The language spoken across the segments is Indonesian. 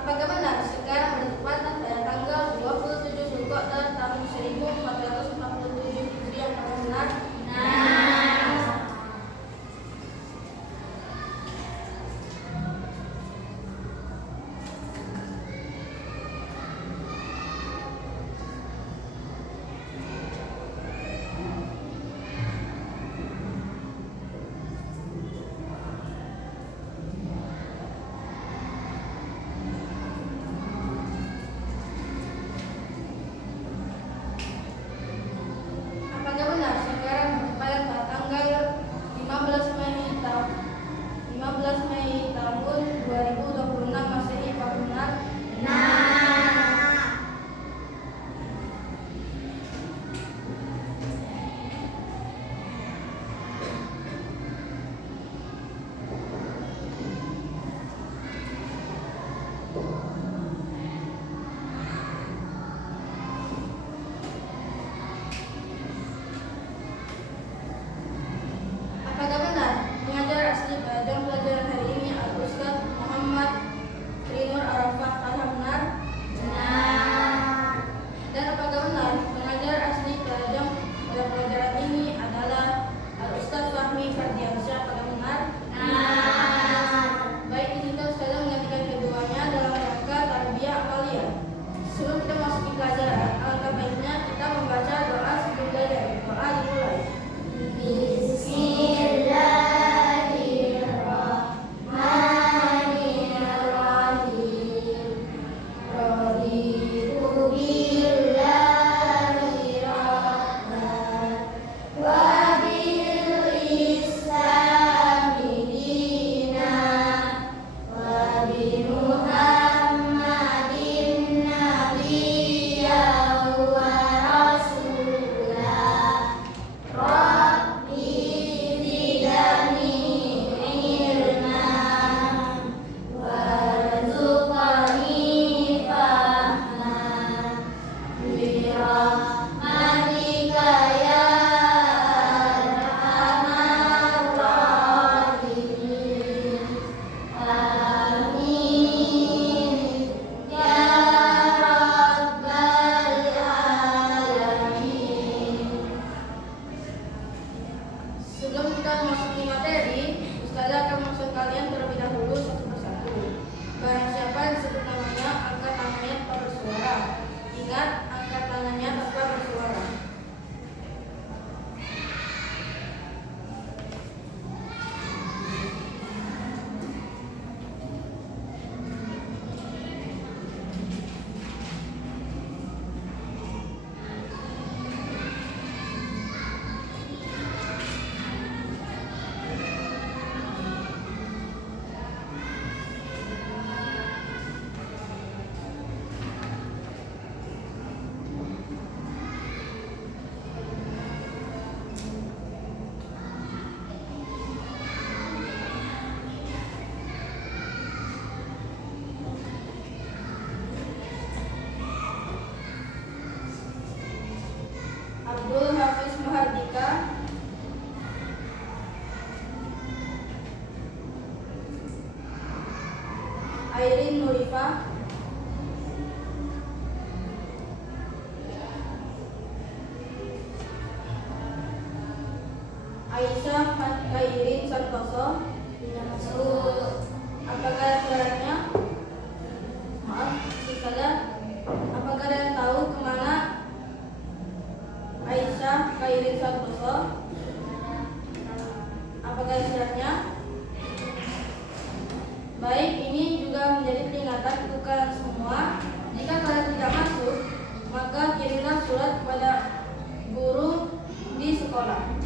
Apakah benar sekarang bertepatan pada tanggal 27 Zulqa'dah tahun 1447 Hijriah? Apakah benar? Apakah benar sekarang bertepatan pada tanggal 15 Mei tahun 2026 Masehi? Apakah benar? Apakah benar pengajar asli pada jam pelajaran hari ini Al-Ustaz Muhammad Trinur Arafah? Apakah benar? Dan apakah benar pengajar asli pada jam pelajaran ini adalah Al-Ustaz Fahmi Fardiansyah? Apakah benar? Baik, izinkan saya menggantikan keduanya dalam rangka tarbiyah amaliyah. Sebelum kita masuk ke pelajaran, alangkah baiknya kita membaca doa sebelum belajar. Doa dimulai. Sebelum kita memasuki materi, Ustazah akan maksud kalian terlebih dahulu satu persatu. Barang siapa yang disebut namanya, angkat tangannya tanpa bersuara. Ingat, angkat tangannya tanpa bersuara. Abdul Hafiz Mahardika, Airin Nurifah, Aisyah Khairin Santoso. Apakah syaratnya? Maaf, Ustazah, apakah kalian tahu kemana Aisyah Khairin Santoso? Apakah syaratnya? Baik, ini juga menjadi peringatan untuk kalian semua. Jika kalian tidak masuk, maka kirimlah surat kepada guru di sekolah.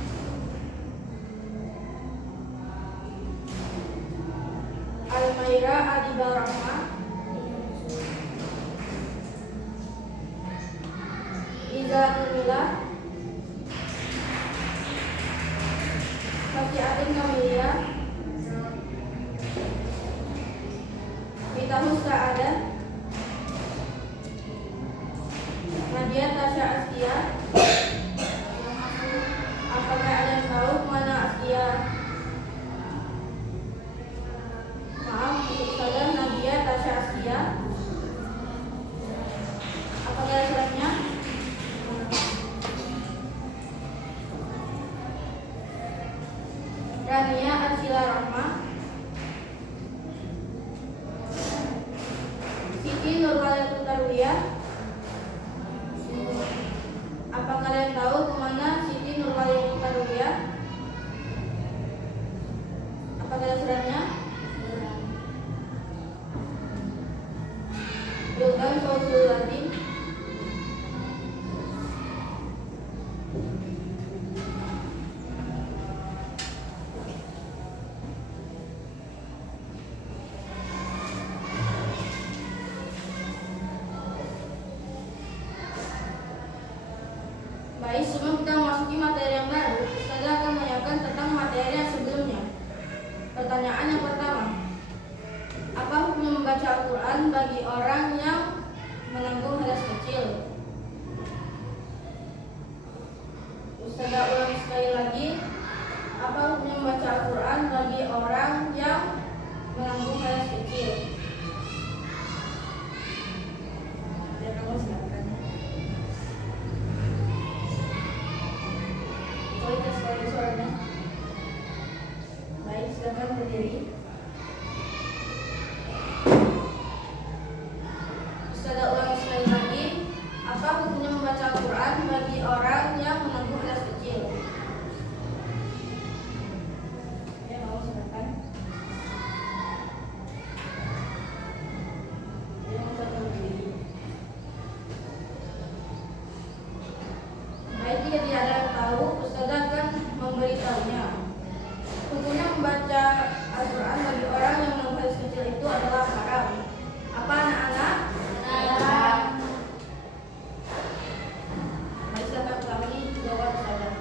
Almaira Adibal Rahma, Iza Nurmila, Fafiatin Kamilia, Mitahus Sa'ada, Nadia Tasya Askia. Apakah ada yang tahu kemana Askia? Maaf, Ustazah, Nadia Tasya Askia. Astagfirullahaladzim. Baik, sebelum kita memasuki materi yang baru, Ustazah akan menanyakan tentang materi yang sebelumnya. Pertanyaan yang pertama, apa hukum membaca Al-Quran bagi orang yang menanggung hadas kecil? Ustazah ulangi sekali lagi, apa hukum membaca Al-Quran bagi orang yang menanggung hadas kecil? Ya, kamu silakan. Kualitas suaranya. Baik, silakan berdiri. Ustazah ulangi sekali lagi, apa hukumnya membaca Al-Quran bagi orang yang menanggung hadas kecil? Ya, mau silakan. Ya, mau berdiri. Baik, jika tidak ada yang tahu, Ustazah akan memberitahunya. Hukumnya membaca Al-Quran bagi orang yang menanggung hadas kecil itu adalah haram. Apa anak-anak? Haram. Baik, silakan ulangi jawaban Ustazah.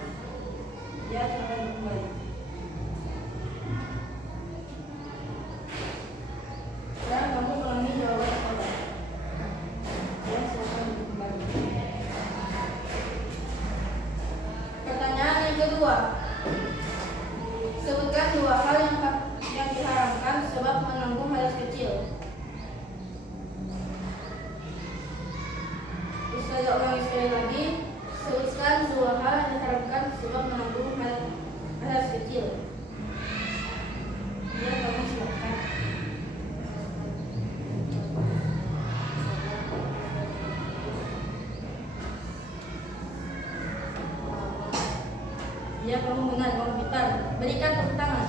Ya, silakan kembali. Ya, kamu ulangi jawaban Ustazah. Ya, silakan kembali. Pertanyaan yang kedua, sebutkan dua hal yang diharamkan sebab menanggung hadas kecil. Ustazah ulangi sekali lagi, sebutkan dua hal yang diharamkan sebab menanggung hadas kecil. Ya, kamu silakan. Ya, kamu benar, kamu pintar. Berikan tepuk tangan.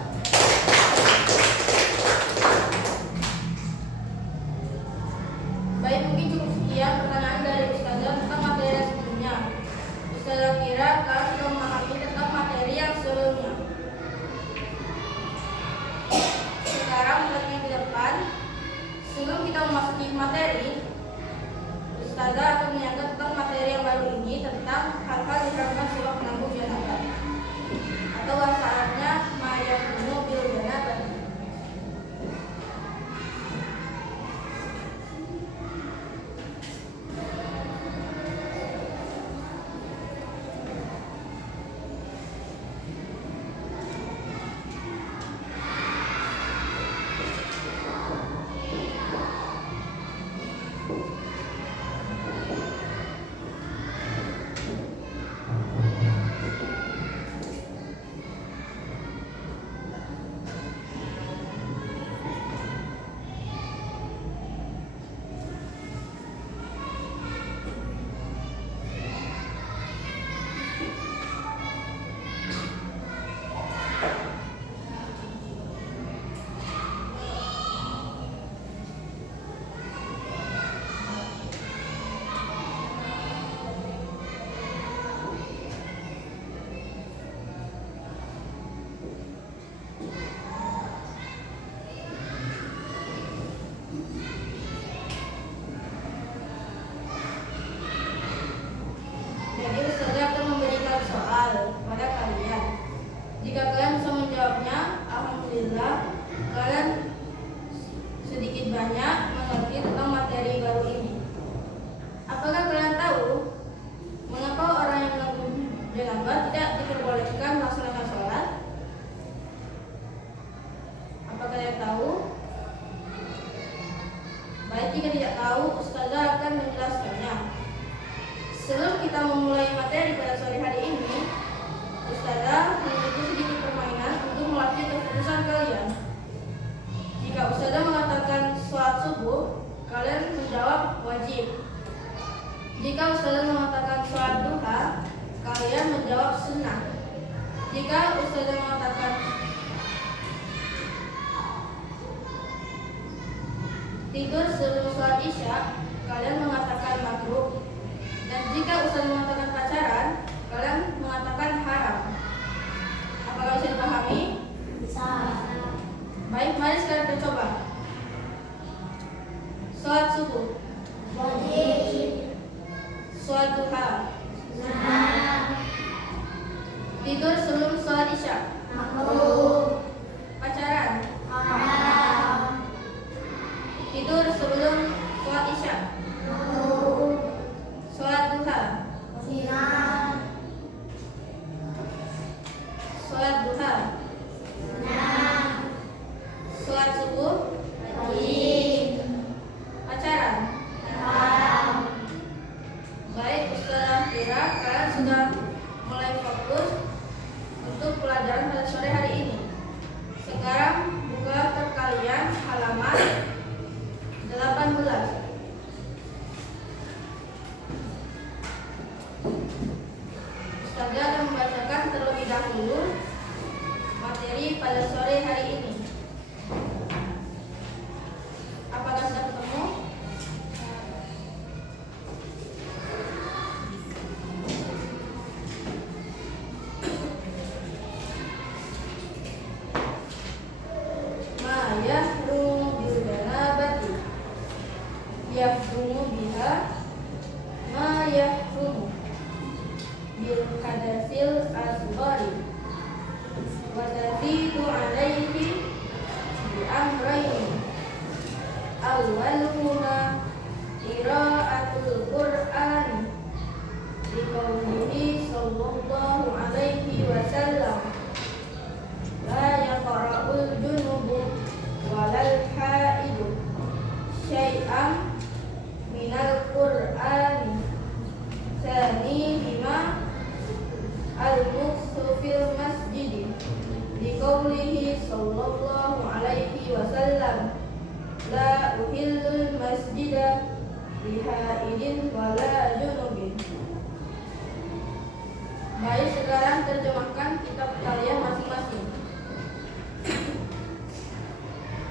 Baik, mungkin cukup sekian pertanyaan dari Ustazah tentang materi yang sebelumnya. Ustazah kira kalian sudah memahami tentang materi yang sebelumnya. Sekarang pertanyaan ke depan, sebelum kita memasuki materi, Ustazah akan menyanggah tentang materi yang baru ini tentang hal-hal diharamkan sebab menanggung janabah, atau bahasa Arabnya mayakunu bil janabah. Jadi Ustazah akan memberikan soal pada kalian. Jika kalian bisa menjawabnya, alhamdulillah kalian sedikit banyak mengerti tentang materi baru ini. Apakah kalian tahu mengapa orang yang menanggung janabah tidak diperbolehkan melaksanakan sholat? Apa kalian tahu? Baik, jika tidak tahu, Ustazah akan menjelaskannya. Sebelum kita memulai materi pada sore hari ini, Ustazah memiliki sedikit permainan untuk melatih kefokusan kalian. Jika Ustazah mengatakan sholat subuh, kalian menjawab wajib. Jika Ustazah mengatakan sholat duha, kalian menjawab sunnah. Jika Ustazah mengatakan tidur sebelum sholat isya, kalian mengatakan makruh. Dan jika Ustaz mengatakan pacaran, kalian mengatakan haram. Apakah bisa dipahami? Bisa. Baik, mari sekarang kita coba. Sholat subuh, Wajib. sholat duha, Sunnah. tidur sebelum sholat isya, Makruh. pacaran, Haram. tidur sebelum sholat isya, Makruh. sholat duha, Sunnah. sholat duha, Sunnah. sholat subuh, Wajib. pacaran. Haram. Baik, Ustaz kira kalian sudah mulai fokus untuk pelajaran pada sore hari ini. Sekarang buka tab kalian halaman 18. Ustaz akan membacakan terlebih dahulu materi pada sore hari ini. Apakah sudah ketemu? Ma yahrumu bil janabati yahrumu biha ma yahrumu bil hadasil asghari wa tazidu alaihi bi amrayni awwaluhuma qiraatul Qur'an bi qaulihi sallallahu alaihi wasallam la yaqra'ul junubu walal haidu syai'an minal Qur'ani sani bima al-muksu fil masjidi bi qaulihi sallallahu alaihi wasallam la uhillul masjida bihaidin wala junubin. Baik, sekarang terjemahkan kitab kalian masing-masing.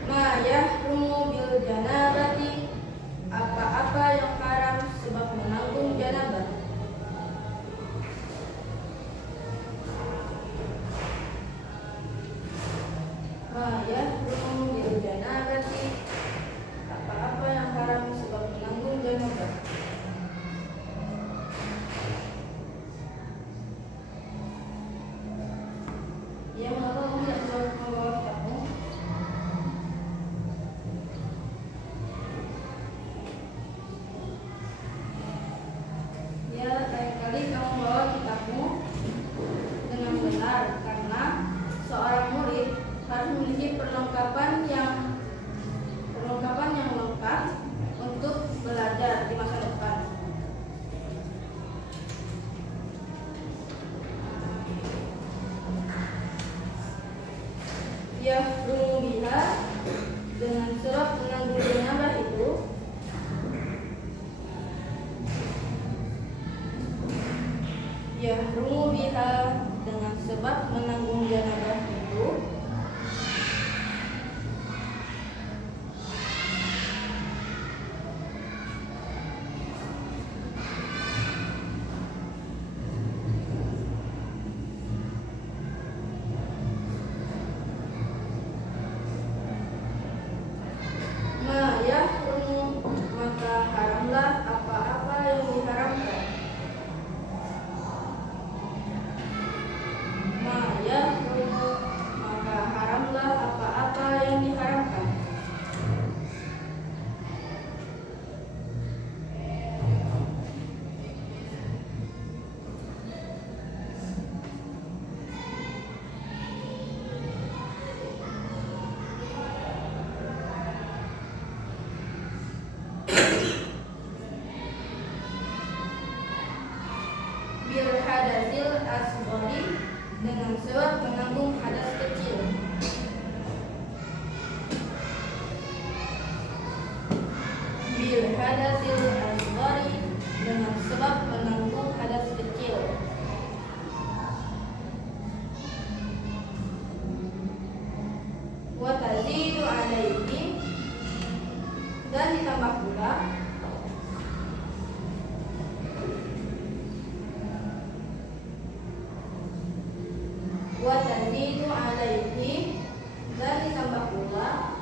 Ma yahrumu bil janabati, apa-apa yang haram sebab menanggung janabah. Ma yahrumu bil janabati, apa-apa yang haram sebab menanggung janabah. Ya, mengapa kamu tidak membawa kitabmu? Ya, lain kali kamu bawa kitabmu dengan benar, karena seorang murid harus memiliki perlengkapan yang lengkap untuk belajar di masa depan. Yahrumu biha, dengan sebab menanggung janabah itu yahrumu biha, dengan sebab menanggung janabah itu ma yahrumu, maka haramlah apa-apa yang diharamkan. Ma yahrumu, maka haramlah apa-apa yang diharamkan. Bil hadasil asghari, dengan sebab menanggung hadas kecil. Bil hadasil asghari, dengan sebab menanggung hadas kecil. Wa tazidu alaihi, dan ditambah pula wa tazidu alaihi, dan ditambah pula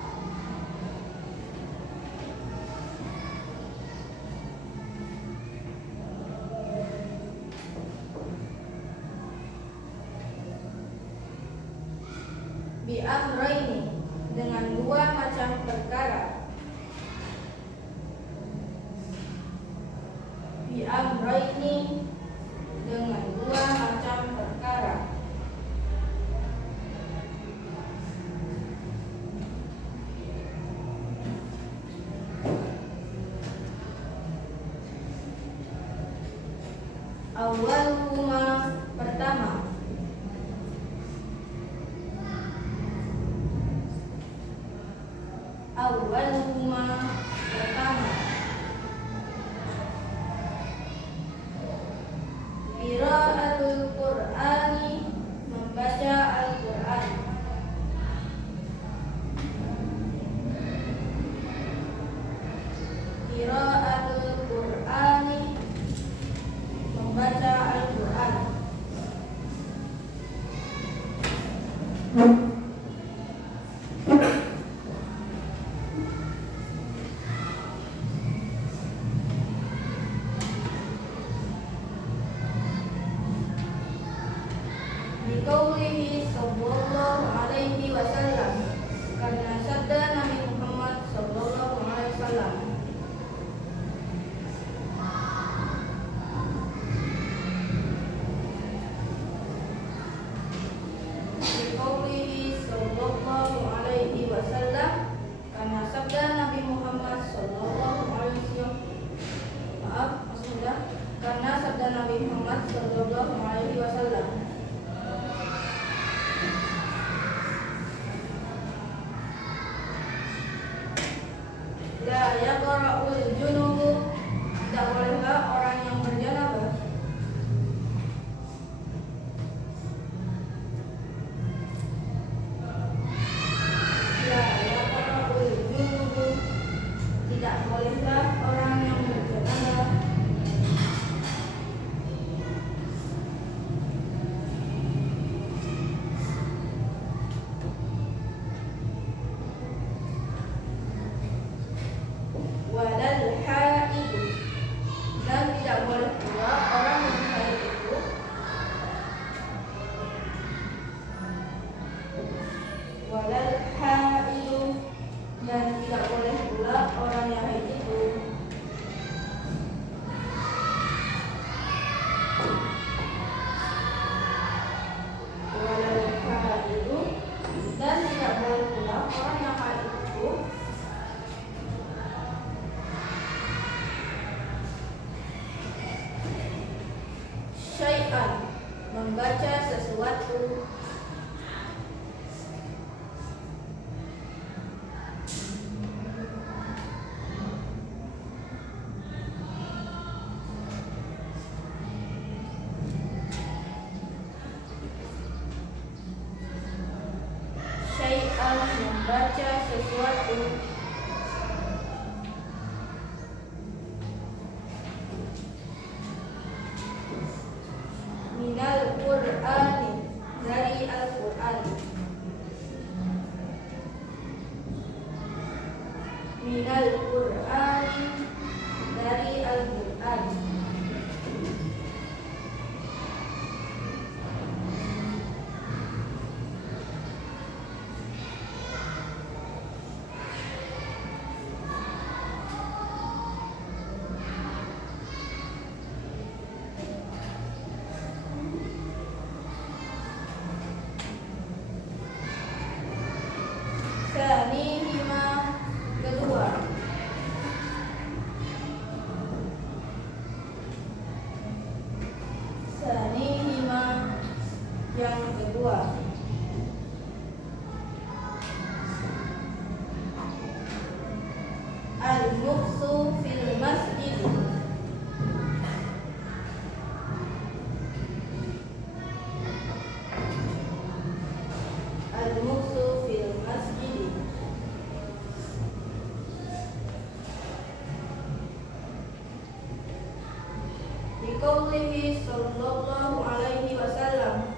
bi amraini, dengan dua macam perkara. Bi amraini, dengan dua macam perkara. Awwaluhuma, pertama. Awwaluhuma, pertama. Qiraatul Qur'ani, membaca Al-Qur'an. Qiraatul Qur'ani, membaca Al-Qur'an. Biqaulihi sallallahu alaihi wasallam, karena sabda Nabi Muhammad sallallahu alaihi wasallam. Biqaulihi sallallahu alaihi wasallam, karena sabda Nabi Muhammad sallallahu alaihi wasallam. Karena sabda Nabi Muhammad sallallahu alaihi wasallam. La yaqra'ul junubu, tidak bolehlah orang yang berjanabah. La yaqra'ul junubu, tidak bolehlah orang yang berjanabah. Walal haidu, dan tidak boleh pula orang yang haid itu. Walal haidu, dan tidak boleh pula orang yang haid itu. Walal haidu, dan tidak boleh pula orang yang haid itu. Syai'an, membaca sesuatu. Syai'an, membaca sesuatu. Minal Qur'ani, dari Al-Qur'an. Minal Qur'ani, dari Al-Qur'an. Sanihima, kedua. Sanihima, yang kedua. Al-muksu fil masjid, al-muksu fil masjid. Biqaulihi sallallahu alaihi wasallam,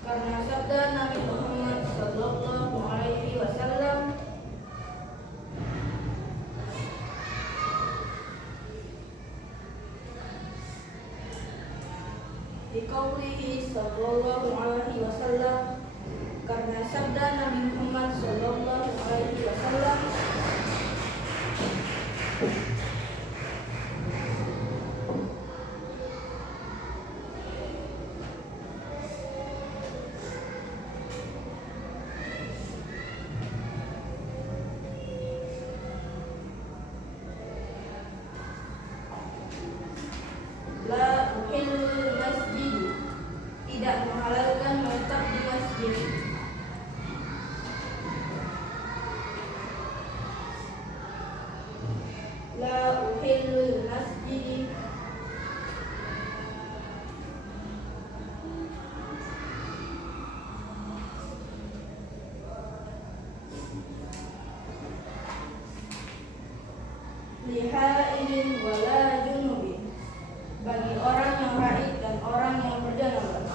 karena sabda Nabi Muhammad sallallahu alaihi wasallam, biqaulihi sallallahu alaihi wasallam, karena sabda Nabi Muhammad sallallahu alaihi wasallam, la uhillul masjid, tidak menghalalkan menetap di masjid. La uhillul masjid, lihaidin wala junubin, bagi orang yang haid dan orang yang berjanabah.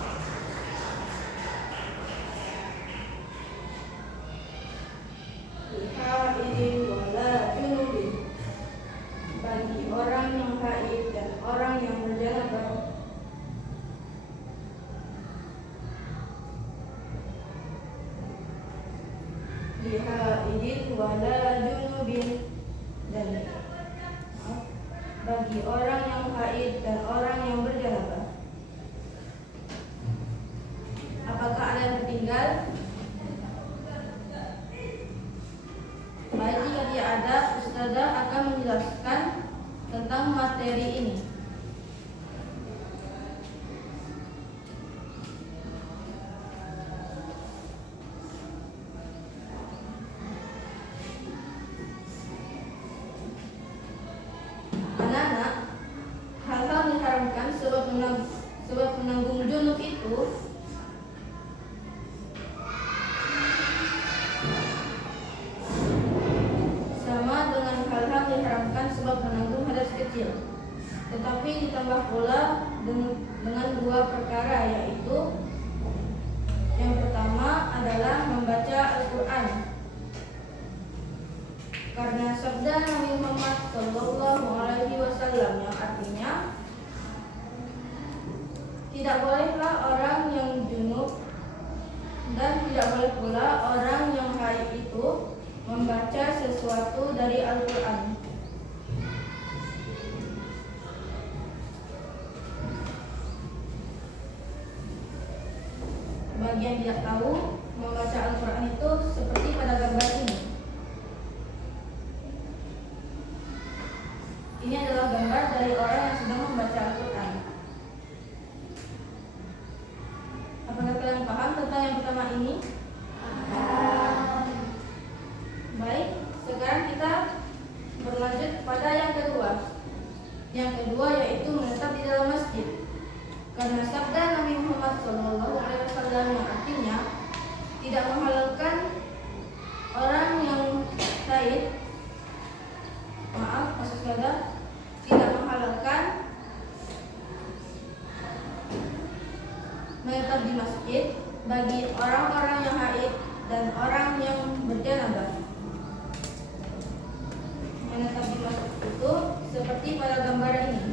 Lihaidin wala junubin, bagi orang yang haid dan orang yang berjanabah. Lihaidin wala junubin, dan bagi orang yang haid dan orang yang berjanabah. Apakah ada yang tertinggal? Baik, jika tidak ada, Ustazah akan menjelaskan tentang materi ini. Anak-anak, hal-hal diharamkan sebab menanggung junub itu sama dengan hal-hal diharamkan sebab menanggung hadas kecil, tetapi ditambah pula dengan dua perkara, yaitu yang pertama adalah membaca Al-Quran, karena sabda Nabi Muhammad sallallahu alaihi wasallam yang artinya, tidak bolehlah orang yang junub dan tidak boleh pula orang yang haid itu membaca sesuatu dari Al-Quran. Bagi yang tidak tahu, membaca Al-Quran itu seperti pada gambar ini. Ini adalah gambar dari orang yang sedang membaca Al-Quran. Apakah kalian paham tentang yang pertama ini? Baik, sekarang kita berlanjut pada yang kedua. Yang kedua yaitu menetap di dalam masjid. Karena sabda Nabi Muhammad SAW yang artinya, tidak menghalalkan orang yang haid, maksud saya, tidak menghalalkan menetap di masjid bagi orang-orang yang haid dan orang yang berjanabah. Menetap di masjid itu seperti pada gambar ini.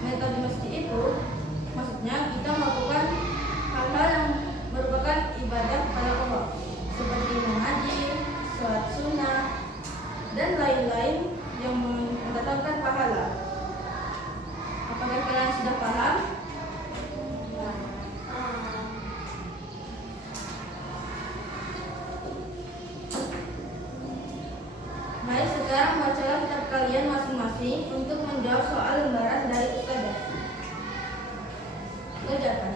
Menetap di masjid itu maksudnya kita melakukan hal-hal yang merupakan ibadah kepada Allah, seperti mengaji, sholat sunnah, dan lain-lain yang mendatangkan pahala. Apakah kalian sudah paham? Mari sekarang bacalah kitab kalian masing-masing untuk menjawab soal lembaran dari Ustazah. Kerjakan.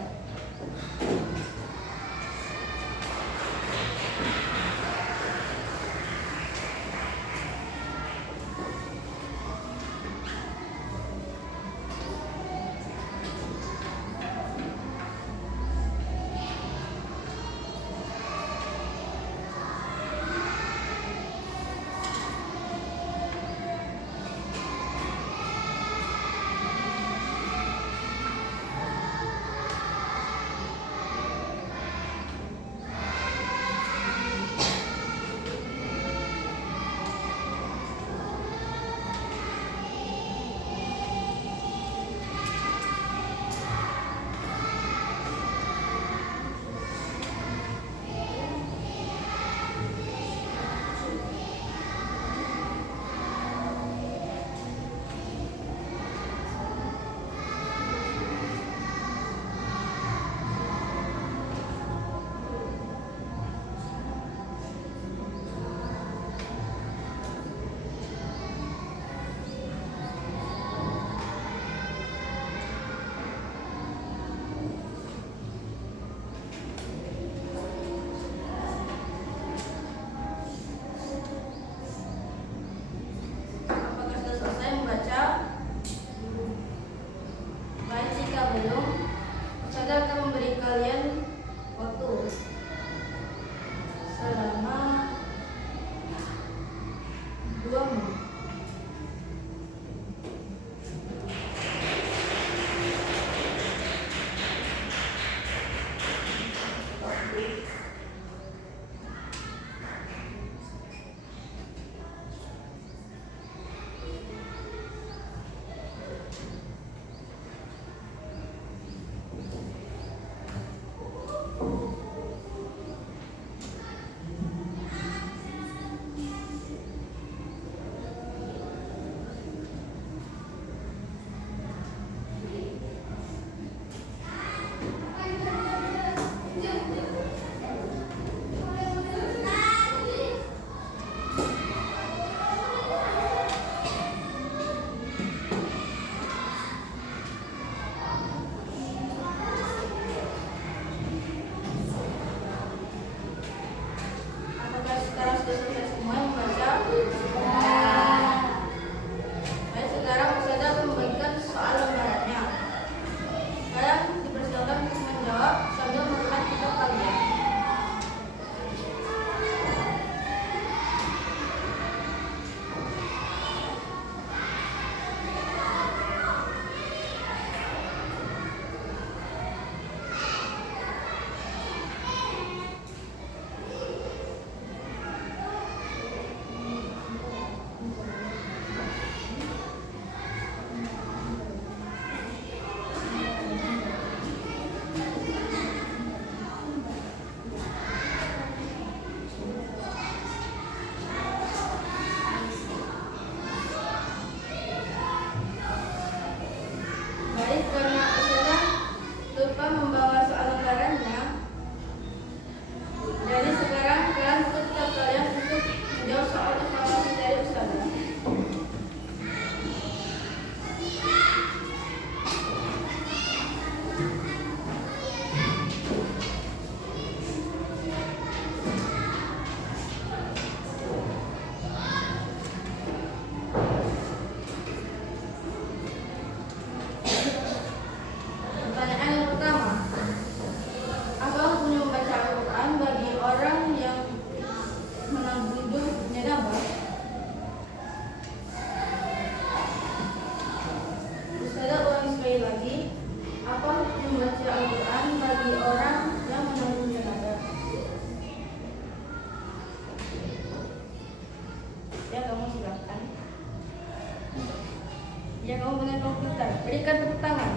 Ya, kamu benar, kamu pintar. Berikan tepuk tangan.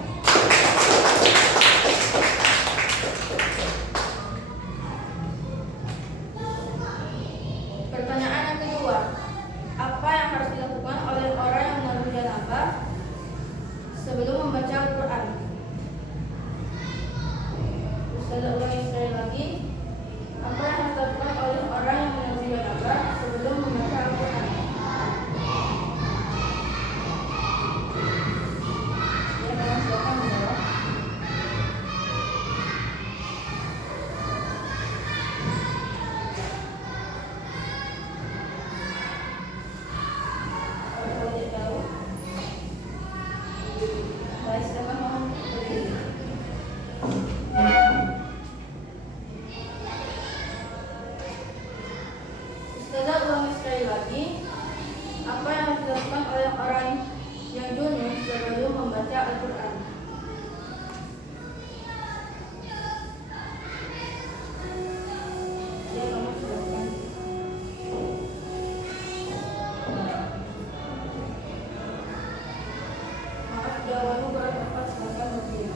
Pertanyaan yang kedua, apa yang harus dilakukan oleh orang yang menanggung janabah sebelum membaca Al-Quran? Ustazah ulangi sekali lagi. Apa yang harus dilakukan oleh orang yang menanggung janabah sebelum membaca Al-Quran? Ya, kamu silakan menjawab. Kalau tidak tahu, baik, silakan mohon berdiri. Ustazah ulangi sekali lagi. Apa yang harus dilakukan oleh orang yang junub sebelum membaca Al-Quran? Ya, kamu silakan. Maaf, jawabanmu kurang tepat. Silakan berdiri.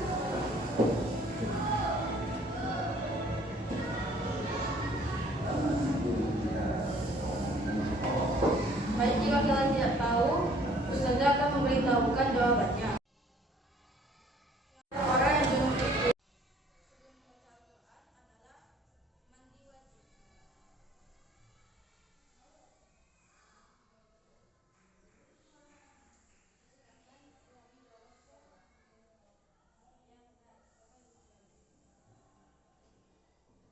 Baik, jika kalian tidak tahu, Ustazah akan memberitahukan jawabannya. Orang yang junub itu sebelum membaca Al-Quran adalah mandi wajib. Sekarang Ustazah menunjuk salah satu dari kalian untuk menjelaskan kembali, menjelaskan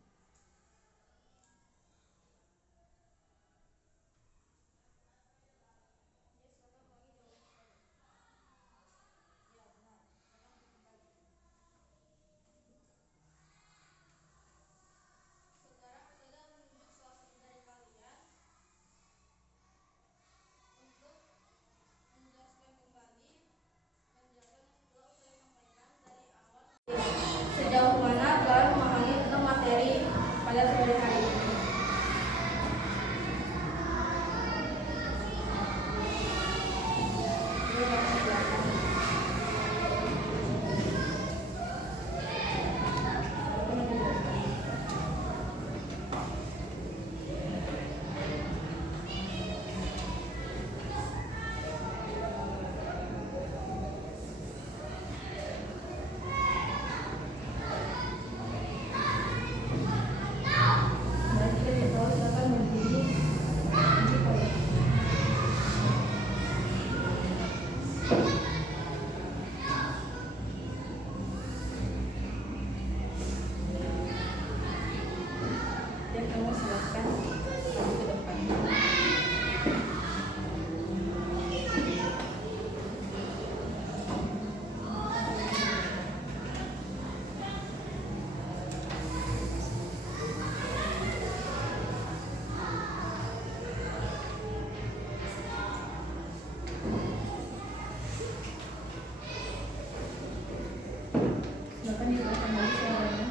yang telah Ustazah sampaikan dari awal. Sejauh mana kalian memahami tentang materi pada sore hari ini? Ya, kamu silakan. Baik, jika tidak tahu, silakan berdiri. Ya, kamu silakan maju ke depan. Silakan dijelaskan lagi suaranya.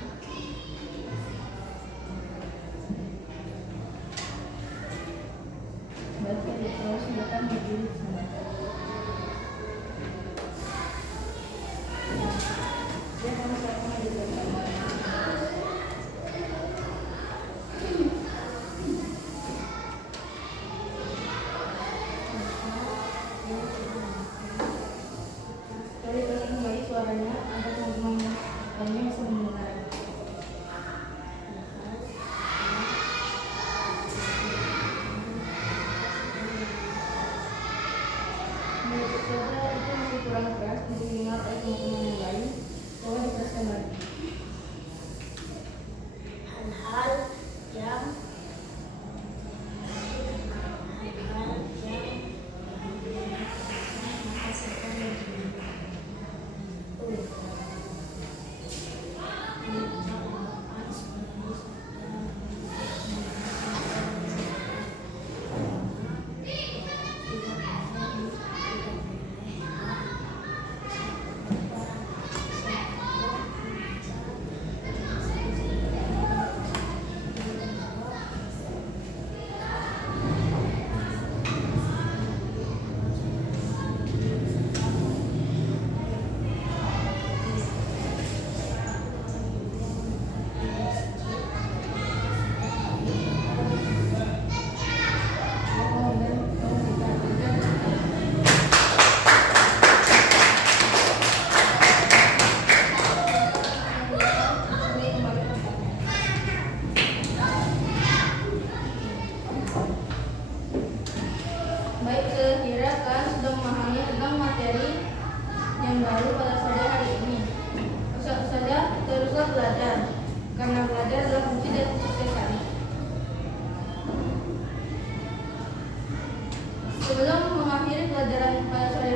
Baik, ya, tidak tahu, silakan berdiri di sana. Ya, kamu silakan maju ke depan. Sekali ulangi kembali suaranya agar teman-teman lainnya bisa mendengar. Menurut Ustazah itu masih kurang keras didengar oleh teman-teman yang lain. Coba dijelaskan lagi. hal-hal yang lalu pada sore hari ini. Ustazah, teruslah belajar, karena belajar adalah kunci dan kesuksesan. Sebelum mengakhiri pelajaran pada sore